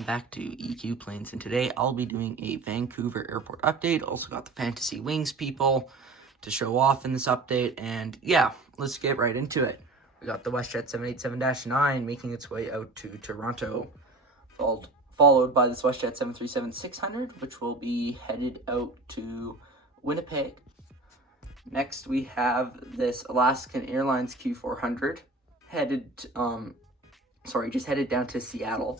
welcome back to EQ Planes, and today I'll be doing a Vancouver airport update. Also got the Fantasy Wings people to show off in this update, and yeah, let's get right into it. We got the WestJet 787-9 making its way out to Toronto, followed by this WestJet 737-600, which will be headed out to Winnipeg. Next, we have this Alaskan Airlines Q400 just headed down to Seattle.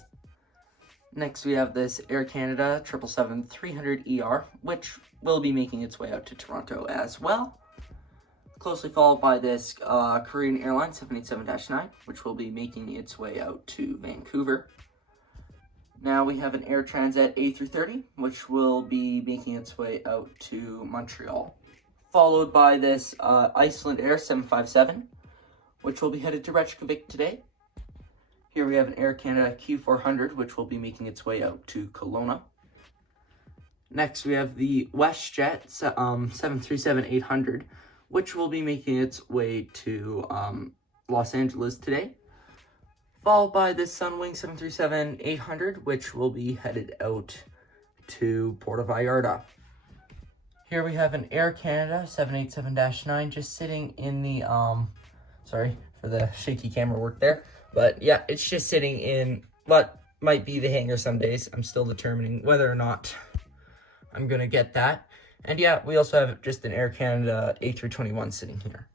Next, we have this Air Canada 777-300ER, which will be making its way out to Toronto as well. Closely followed by this Korean Airlines 787-9, which will be making its way out to Vancouver. Now we have an Air Transat A330, which will be making its way out to Montreal. Followed by this Iceland Air 757, which will be headed to Reykjavik today. Here we have an Air Canada Q400, which will be making its way out to Kelowna. Next, we have the WestJet 737-800, which will be making its way to Los Angeles today. Followed by this Sunwing 737-800, which will be headed out to Puerto Vallarta. Here we have an Air Canada 787-9 just sitting in the, sorry for the shaky camera work there. But yeah, it's just sitting in what might be the hangar some days. I'm still determining whether or not I'm going to get that. And yeah, we also have just an Air Canada A321 sitting here.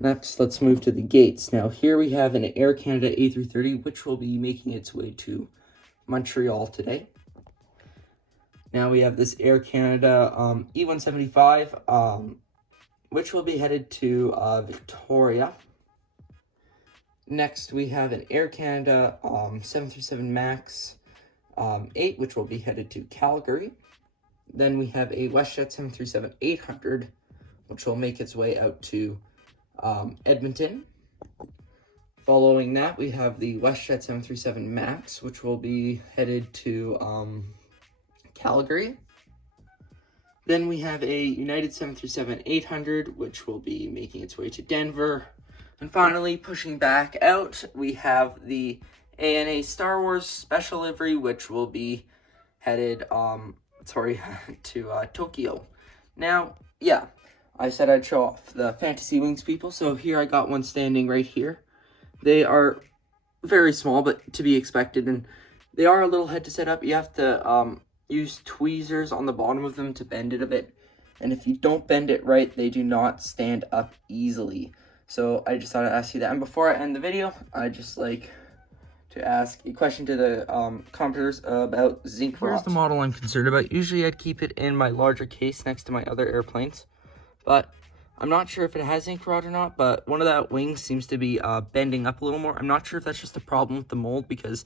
Next, let's move to the gates. Now, here we have an Air Canada A330, which will be making its way to Montreal today. Now we have this Air Canada E175, which will be headed to Victoria. Next, we have an Air Canada 737 MAX 8, which will be headed to Calgary. Then we have a WestJet 737-800, which will make its way out to Edmonton. Following that, we have the WestJet 737 MAX, which will be headed to Calgary. Then we have a United 737-800, which will be making its way to Denver. And finally, pushing back out, we have the ANA Star Wars Special Livery, which will be headed, to Tokyo. Now, yeah, I said I'd show off the Fantasy Wings people, so here I got one standing right here. They are very small, but to be expected, and they are a little head to set up. You have to use tweezers on the bottom of them to bend it a bit, and if you don't bend it right, they do not stand up easily. So I just thought I'd ask you that. And before I end the video, I'd just like to ask a question to the commenters about zinc rot. Here's the model I'm concerned about. Usually I'd keep it in my larger case next to my other airplanes, but I'm not sure if it has zinc rot or not, but one of that wing seems to be bending up a little more. I'm not sure if that's just a problem with the mold, because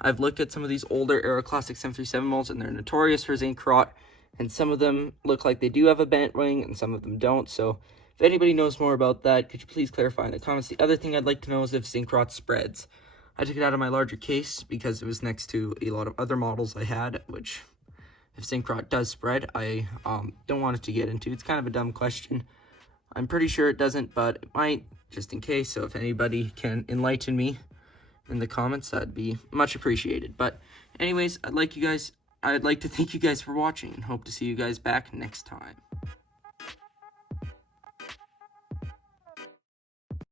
I've looked at some of these older Aero Classic 737 molds, and they're notorious for zinc rot, and some of them look like they do have a bent wing, and some of them don't. So if anybody knows more about that, could you please clarify in the comments? The other thing I'd like to know is if zinc rot spreads. I took it out of my larger case because it was next to a lot of other models I had, which, if zinc rot does spread, I don't want it to get into. It's kind of a dumb question. I'm pretty sure it doesn't, but it might, just in case. So if anybody can enlighten me in the comments, that'd be much appreciated. But anyways, I'd like to thank you guys for watching, and hope to see you guys back next time.